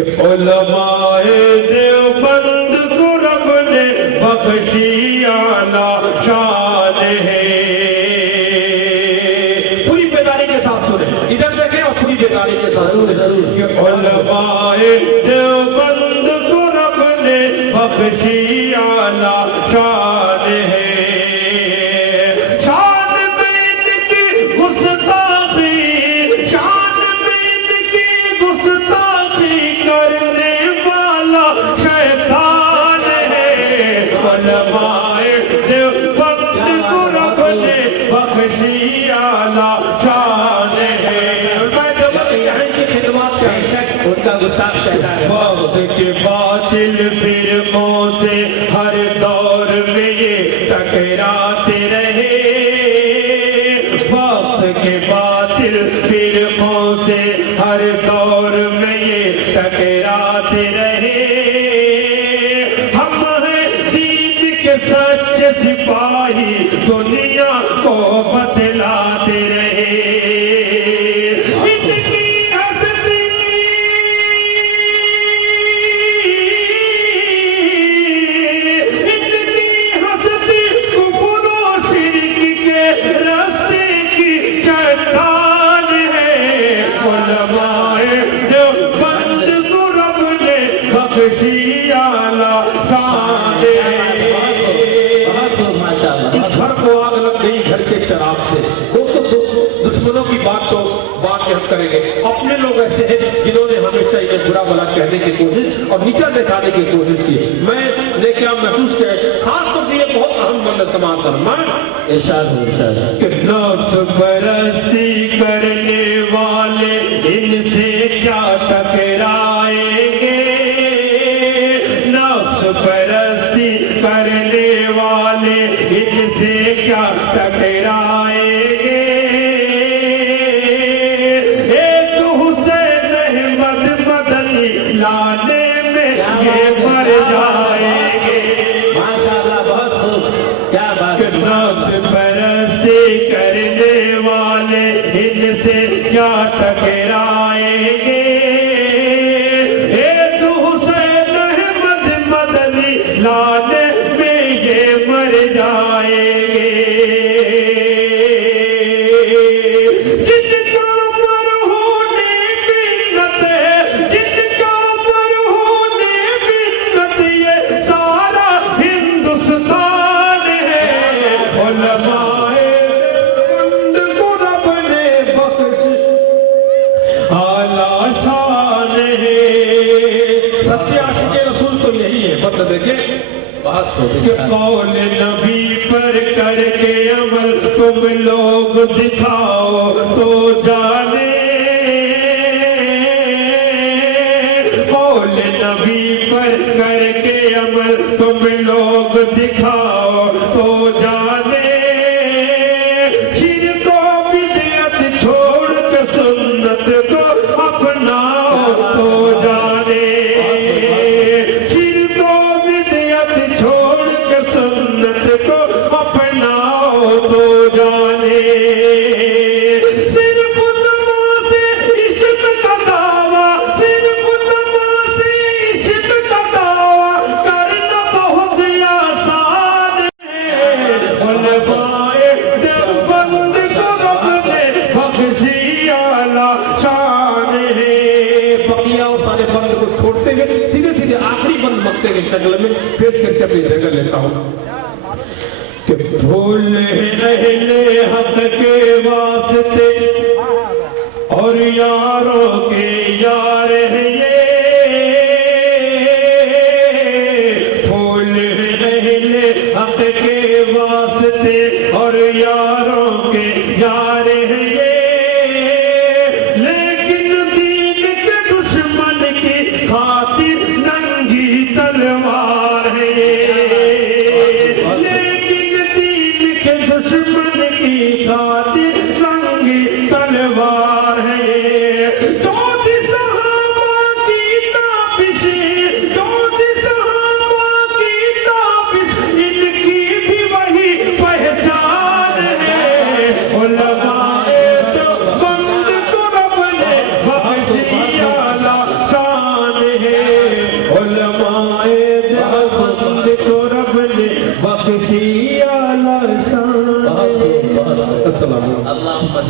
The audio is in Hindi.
कि उलमाए देवबंद को रब ने बख्शी आला शान है। पूरी बेदारी के साथ सुने, इधर देखें और पूरी बेदारी के साथ सुने कि उलमाए देवबंद को रब ने बख्शी आला शान है। वक्त के बातिल फिरकों से हर दौर में ये टकराते रहे। वक्त के बातिल फिरकों से हर दौर में ये टकराते रहे। हम हैं दीन के सच्चे सिपाही, दुनिया को बतलाते रहे। दुश्मनों की बात हम करेंगे। अपने लोग ऐसे हैं जिन्होंने हमेशा इन्हें बुरा भला कहने की कोशिश और नीचा दिखाने की कोशिश की। मैंने क्या महसूस किया, खास तौर से ये बहुत अहम बंद तमाम फरमान कि नफ्स परस्ती करने वाले इनसे क्या टकराएंगे। नफ्स परस्ती करने वाले इनसे क्या टकराएंगे। लाने में ये मर जाएंगे। माशाअल्लाह, बहुत खूब, क्या बात। नफ्स परस्ती करने वाले इनसे क्या टकराएंगे। एक हुसैन अहमद मदनी लाने में ये मर जाएंगे। कौल नबी पर करके अमल तुम लोग दिखाओ तो जाने। कौल नबी पर करके अमल तुम लोग दिखाओ तो जाने। शिर्क को बिदअत छोड़ के सुन्नत को अपनाओ तो जाने। सीधे सीधे आखिरी बंद मक्ते के शक्ल में पेश करके अपनी जगह लेता हूँ कि फूल अहले हक के वास्ते और यारों के यार है ये। फूल अहले हक के वास्ते और यारों के यार है ये। खातिर नंगी तलवार है, लेकिन दीन के दुश्मन की खातिर नंगी तलवार है। 34 सहाबा उलमाए देवबंद को रब ने बख्शी आला शान। अस्सलाम वालेकुम।